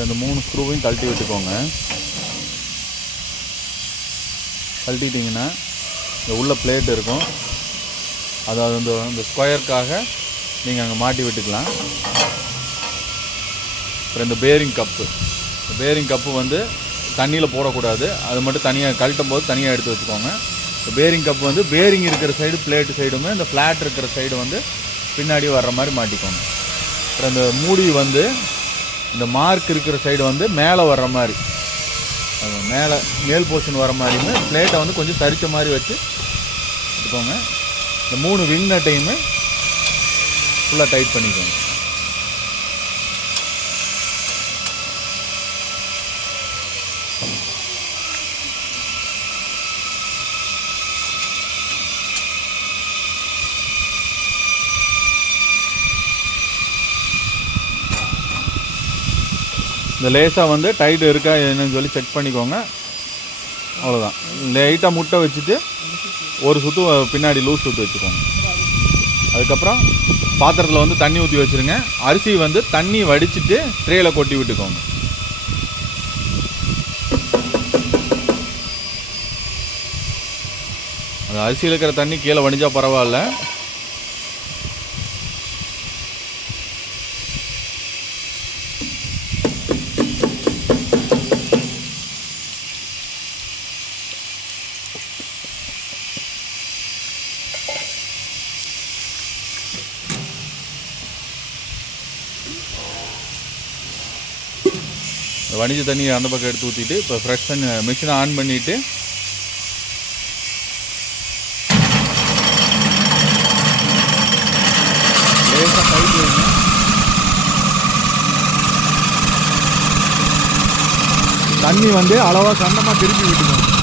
இந்த 3 ஸ்க்ரூவையும் கழட்டி விட்டுக்கோங்க. கழட்டிட்டிங்கன்னா இந்த உள்ள பிளேட் இருக்கும், அதாவது இந்த ஸ்கொயருக்காக நீங்கள் அங்கே மாட்டி விட்டுக்கலாம். அப்புறம் இந்த பேரிங் கப்பு வந்து தண்ணியில் போடக்கூடாது, அது மட்டும் தனியாக கழட்டும் போது தனியாக எடுத்து வச்சுக்கோங்க. இந்த பேரிங் கப்பு வந்து பேரிங் இருக்கிற சைடு பிளேட்டு சைடுமே இந்த ஃப்ளாட் இருக்கிற சைடு வந்து பின்னாடி வர்ற மாதிரி மாட்டிக்கோங்க. அப்புறம் இந்த மூடி வந்து இந்த மார்க் இருக்கிற சைடு வந்து மேலே வர்ற மாதிரி, மேல் போர்ஷன் வர மாதிரியுமே பிளேட்டை வந்து கொஞ்சம் சரிச்ச மாதிரி வச்சு எடுத்துக்கோங்க. இந்த 3 விங் நட்டையுமே ஃபுல்லாக டைட் பண்ணிக்கோங்க. இந்த லேசாக வந்து டைட் இருக்கா என்னன்னு சொல்லி செக் பண்ணிக்கோங்க. அவ்வளோதான். லைட்டாக முட்டை வச்சுட்டு ஒரு சுற்று பின்னாடி லூஸ் சுற்று வச்சுக்கோங்க. அதுக்கப்புறம் பாத்திரத்தில் வந்து தண்ணி ஊற்றி வச்சுருங்க. அரிசி வந்து தண்ணி வடிச்சிட்டு ட்ரேயில் கொட்டி விட்டுக்கோங்க. அது அரிசியில் இருக்கிற தண்ணி கீழே வடிஞ்சா பரவாயில்ல. வடிஞ்ச தண்ணி அந்த பக்கம் எடுத்து ஊற்றிட்டு இப்போ ஃப்ரெஷ் தண்ணி மிஷினை ஆன் பண்ணிவிட்டு லேசாக டைட் வைங்க. தண்ணி வந்து அளவாக சண்டமாக திருப்பி விட்டுக்கோங்க.